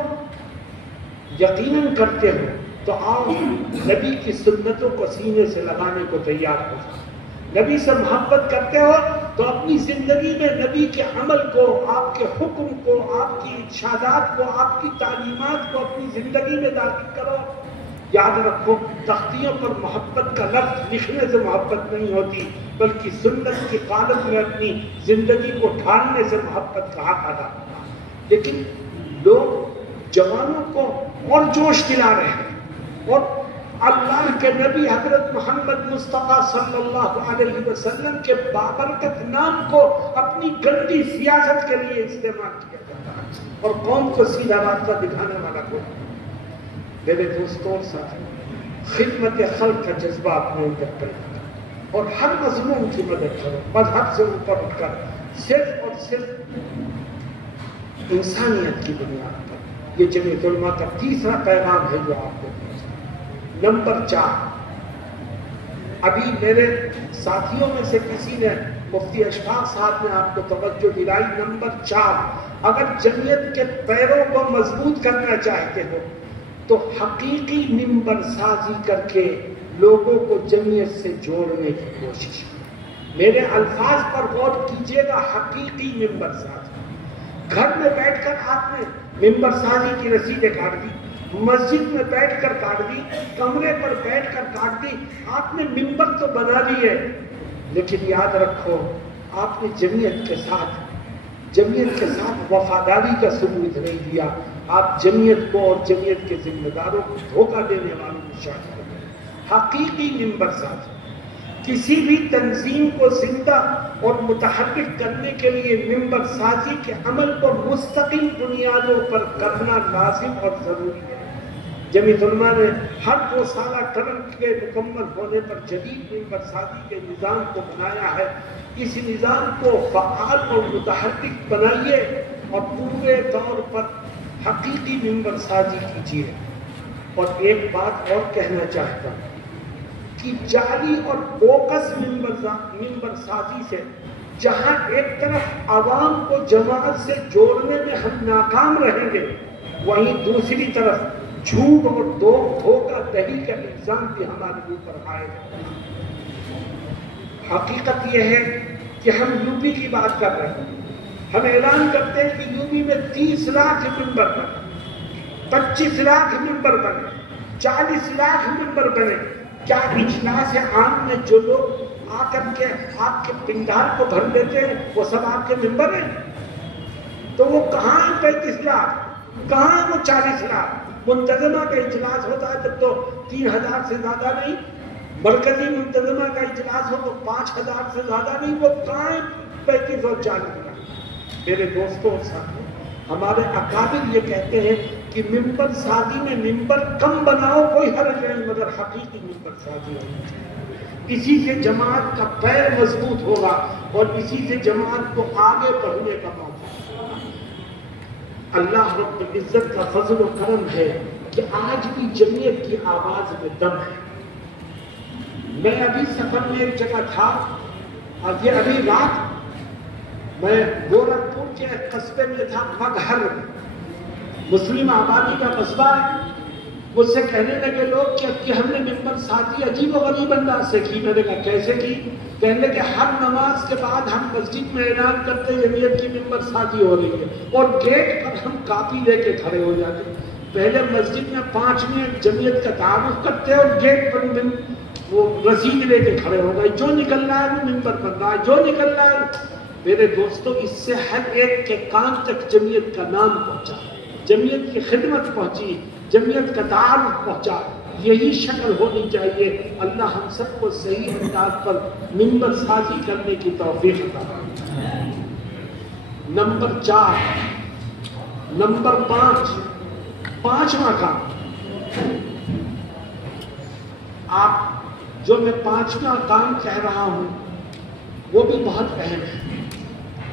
یقیناً کرتے ہو، تو آؤ نبی کی سنتوں کو سینے سے لگانے کو تیار ہو۔ نبی سے محبت کرتے ہو تو اپنی زندگی میں نبی کے عمل کو، آپ کے حکم کو، آپ کی ارشادات کو، آپ کی تعلیمات کو اپنی زندگی میں داخل کرو۔ یاد رکھو تختیوں پر محبت کا لفظ لکھنے سے محبت نہیں ہوتی، بلکہ سنت کی قالب میں اپنی زندگی کو ڈھالنے سے محبت کا حق ادا ہوتا۔ لیکن لوگ جوانوں کو اور جوش دلا رہے ہیں اور اللہ کے نبی حضرت محمد مصطفیٰ صلی اللہ علیہ وسلم کے بابرکت نام کو اپنی گندی سیاست کے لیے استعمال کیا جاتا ہے اور قوم کو سیدھا راستہ دکھانے والا کوئی۔ میرے دوستوں اور ساتھیوں، خدمت خلق کا جذبہ اپنے اندر پیدا کرو اور ہر مظلوم کی مدد کرو، مذہب سے اوپر اٹھ کر، صرف اور صرف انسانیت کی بنیاد پر۔ یہ جمعیت علماء کا تیسرا پیغام ہے جو آپ کو دیا۔ نمبر 4، ابھی میرے ساتھیوں میں سے کسی نے مفتی اشفاق صاحب نے آپ کو توجہ دلائی، نمبر 4، اگر جمعیت کے پیروں کو مضبوط کرنا چاہتے ہو تو حقیقی ممبر سازی کر کے لوگوں کو جمعیت سے جوڑنے کی کوشش۔ میرے الفاظ پر غور کیجئے گا، حقیقی ممبر سازی۔ گھر میں بیٹھ کر آپ نے ممبر سازی کی رسیدیں کاٹ دی، مسجد میں بیٹھ کر کاٹ دی، کمرے پر بیٹھ کر کاٹ دی، آپ نے ممبر تو بنا دی ہے، لیکن یاد رکھو آپ نے جمعیت کے ساتھ وفاداری کا ثبوت نہیں دیا، آپ جمعیت کو اور جمعیت کے ذمہ داروں کو دھوکہ دینے والوں کو شامل ہیں۔ حقیقی ممبر سازی کسی بھی تنظیم کو زندہ اور متحرک کرنے کے لیے ممبر سازی کے عمل کو مستقل بنیادوں پر کرنا لازم اور ضروری ہے۔ جمعیت علماء نے ہر 2 سالہ ٹرم کے مکمل ہونے پر جدید ممبر سازی کے نظام کو بنایا ہے۔ اس نظام کو فعال اور متحرک بنائیے اور پورے طور پر حقیقی ممبر سازی کیجیے۔ اور ایک بات اور کہنا چاہتا ہوں کہ جعلی اور بوکس ممبر سازی سے جہاں ایک طرف عوام کو جماعت سے جوڑنے میں ہم ناکام رہیں گے، وہیں دوسری طرف جھوٹ اور دھوکہ دہی کا الزام بھی ہمارے اوپر آئے گا۔ حقیقت یہ ہے کہ ہم یو پی کی بات کر رہے ہیں، ہم اعلان کرتے ہیں کہ یو پی میں 30 لاکھ ممبر بنے، 25 لاکھ ممبر بنے، 40 لاکھ ممبر بنے۔ کیا اجلاس عام میں جو لوگ آ کر کے آپ کے پنڈال کو بھر لیتے ہیں وہ سب آپ کے ممبر ہیں؟ تو وہ کہاں ہیں 35 لاکھ، کہاں ہیں وہ 40 لاکھ؟ منتظمہ کا اجلاس ہوتا ہے تب تو 3000 سے زیادہ نہیں، مرکزی منتظمہ کا اجلاس ہو تو 5000 سے زیادہ نہیں، وہ کہاں ہیں 35 اور 40 لاکھ؟ میرے دوستوں اور ساتھیوں، ہمارے اکابر یہ کہتے ہیں کہ ممبر سازی میں ممبر کم بناؤ کوئی حرج نہیں، مگر حقیقی ممبر سازی ہونی چاہیے۔ اسی سے جماعت کا پیر مضبوط ہوگا اور اسی سے جماعت کو آگے بڑھنے کا موقع ہوگا۔ اللہ رب العزت کا فضل و کرم ہے کہ آج بھی جمعیت کی آواز میں دم ہے۔ میں ابھی سفر میں ایک جگہ تھا، اور یہ ابھی رات میں گورکھپور کے قصبے میں تھا، مگہر مسلم آبادی کا قصبہ ہے۔ مجھ سے کہنے لگے لوگ کہ ہم نے ممبر سازی عجیب و غریب انداز سے کی۔ میں نے کہا کیسے کی؟ کہنے لگے ہر نماز کے بعد ہم مسجد میں اعلان کرتے جمعیت کی ممبر سازی ہو رہی ہے، اور گیٹ پر ہم کاپی لے کے کھڑے ہو جاتے۔ پہلے مسجد میں 5 منٹ جمعیت کا تعارف کرتے اور گیٹ پر وہ رسید لے کے کھڑے ہو گئے، جو نکل رہا ہے وہ ممبر بن رہا ہے، جو نکل رہا ہے۔ میرے دوستوں، اس سے ہر ایک کے کان تک جمعیت کا نام پہنچا، جمعیت کی خدمت پہنچی، جمعیت کا تعارف پہنچا۔ یہی شکل ہونی چاہیے۔ اللہ ہم سب کو صحیح انداز پر ممبر سازی کرنے کی توفیق عطا فرمائے۔ نمبر 4، نمبر 5، 5واں کام، آپ جو میں 5واں کام کہہ رہا ہوں وہ بھی بہت اہم ہے۔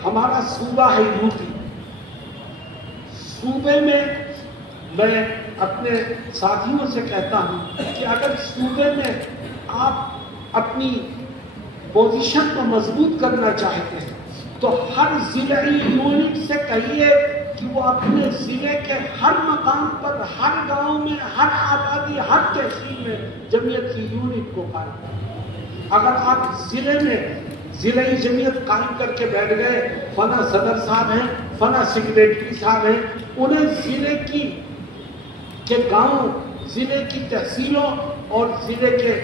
ہمارا صوبہ ہے یو پی، صوبے میں میں اپنے ساتھیوں سے کہتا ہوں کہ اگر صوبے میں آپ اپنی پوزیشن کو مضبوط کرنا چاہتے ہیں تو ہر ضلعی یونٹ سے کہیے کہ وہ اپنے ضلع کے ہر مقام پر، ہر گاؤں میں، ہر آبادی، ہر تحصیل میں جمعیت کی یونٹ کو قائم کریں۔ اگر آپ ضلع میں ضلعی جمعیت قائم کر کے بیٹھ گئے، فلاں صدر صاحب ہیں، فلاں سیکریٹری صاحب ہیں، انہیں ضلع کے گاؤں، ضلع کی تحصیلوں اور ضلع کے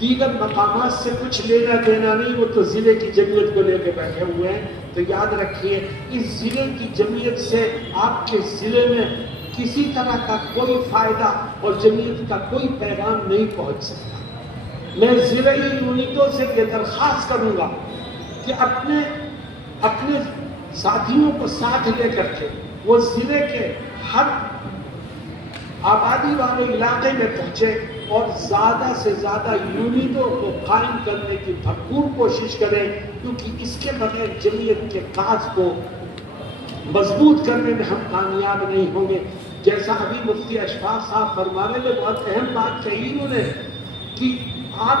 دیگر مقامات سے کچھ لینا دینا نہیں، وہ تو ضلع کی جمعیت کو لے کے بیٹھے ہوئے ہیں۔ تو یاد رکھیے، اس ضلع کی جمعیت سے آپ کے ضلع میں کسی طرح کا کوئی فائدہ اور جمعیت کا کوئی پیغام نہیں پہنچ سکتا۔ میں ضلعی یونٹوں سے یہ درخواست کروں گا کہ اپنے ساتھیوں کو ساتھ لے کر کے وہ ضلع کے ہر آبادی والے علاقے میں پہنچے اور زیادہ سے زیادہ یونٹوں کو قائم کرنے کی بھرپور کوشش کریں، کیونکہ اس کے بغیر جمعیت کے کاج کو مضبوط کرنے میں ہم کامیاب نہیں ہوں گے۔ جیسا ابھی مفتی اشفاق صاحب فرما رہے تھے، بہت اہم بات کہی انہوں نے کہ آپ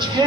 6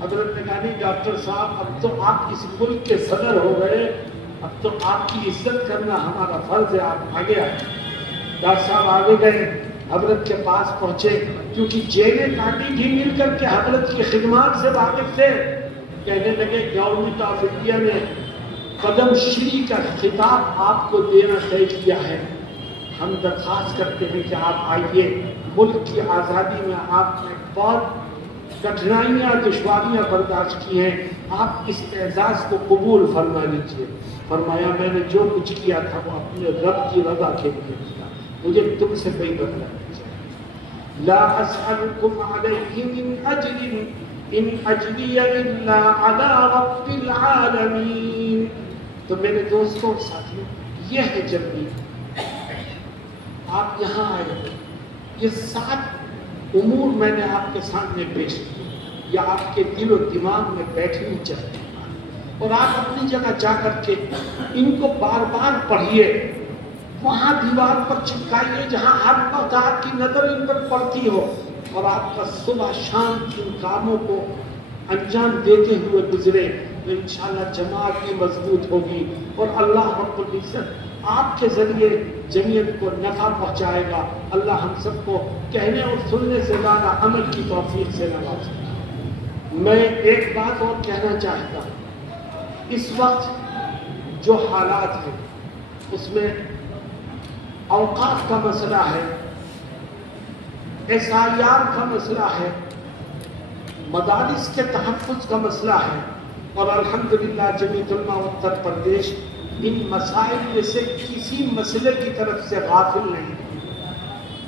حضرت نے کہا نہیں ڈاکٹر صاحب اب تو آپ اس ملک کے صدر ہو گئے، اب تو آپ کی عزت کرنا ہمارا فرض ہے، آپ آگے آئے۔ ڈاکٹر صاحب آگے گئے، حضرت کے پاس پہنچے، کیونکہ جیلیں کاٹی بھی مل کر کے حضرت کی خدمات سے واقف تھے۔ کہنے لگے گورنمنٹ آف انڈیا نے قدم شری کا خطاب آپ کو دینا طے کیا ہے، ہم درخواست کرتے ہیں کہ آپ آئیے۔ ملک کی آزادی میں آپ نے بہت کٹھنائیاں دشواریاں برداشت کی ہیں، آپ اس اعزاز کو قبول فرما لیجیے۔ فرمایا میں نے جو کچھ کیا تھا وہ اپنے رب کی رضا کے لیے کیا، مجھے تم سے کوئی بدلہ نہیں چاہیے۔ لا اسألکم علیہ من اجر ان اجری الا علی رب العالمین۔ تو میرے دوستوں اور ساتھیوں، یہ ہے جمعیت۔ آپ یہاں آئے ہیں، یہ 7 امور میں نے آپ کے سامنے پیش کی، یا آپ کے دل و دماغ میں بیٹھنی چاہیے، اور آپ اپنی جگہ جا کر کے ان کو بار بار پڑھیے، وہاں دیوار پر چپکائیے جہاں ہر وقت آپ کی نظر ان پر پڑتی ہو، اور آپ کا صبح شام ان کاموں کو انجام دیتے ہوئے گزرے تو انشاءاللہ جماعت بھی مضبوط ہوگی، اور اللہ رب العزت آپ کے ذریعے جمعیت کو نفع پہنچائے گا۔ اللہ ہم سب کو کہنے اور سننے سے زیادہ عمل کی توفیق سے نوازے۔ میں ایک بات اور کہنا چاہتا ہوں، اس وقت جو حالات ہیں اس میں اوقاف کا مسئلہ ہے، SIR کا مسئلہ ہے، مدارس کے تحفظ کا مسئلہ ہے، اور الحمدللہ جمعیت علماء اتر پردیش ان مسائل میں سے کسی مسئلے کی طرف سے غافل نہیں۔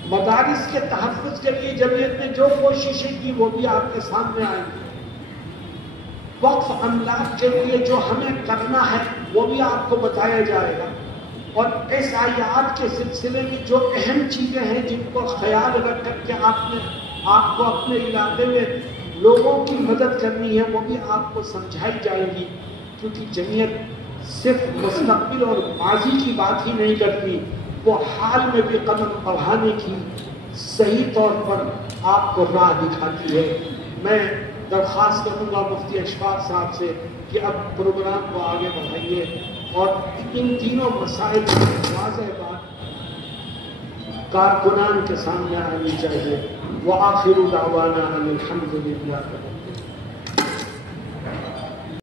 مدارس کے تحفظ کے لیے جمعیت نے جو کوششیں کی وہ بھی آپ کے سامنے آئیں گی۔ وقف املاک کے لیے جو ہمیں کرنا ہے وہ بھی آپ کو بتایا جائے گا، اور SIR کے سلسلے میں جو اہم چیزیں ہیں جن کو خیال رکھ کر کے آپ کو اپنے علاقے میں لوگوں کی مدد کرنی ہے وہ بھی آپ کو سمجھائی جائے گی، کیونکہ جمعیت صرف مستقبل اور ماضی کی بات ہی نہیں کرتی، وہ حال میں بھی قدم بڑھانے کی صحیح طور پر آپ کو راہ دکھاتی ہے۔ میں درخواست کروں گا مفتی اشفاق صاحب سے کہ اب پروگرام کو آگے بڑھائیے، اور ان تینوں مسائل کی واضح بات کارکنان کے سامنے آنی چاہیے۔ وآخر دعوانا ان الحمد للہ۔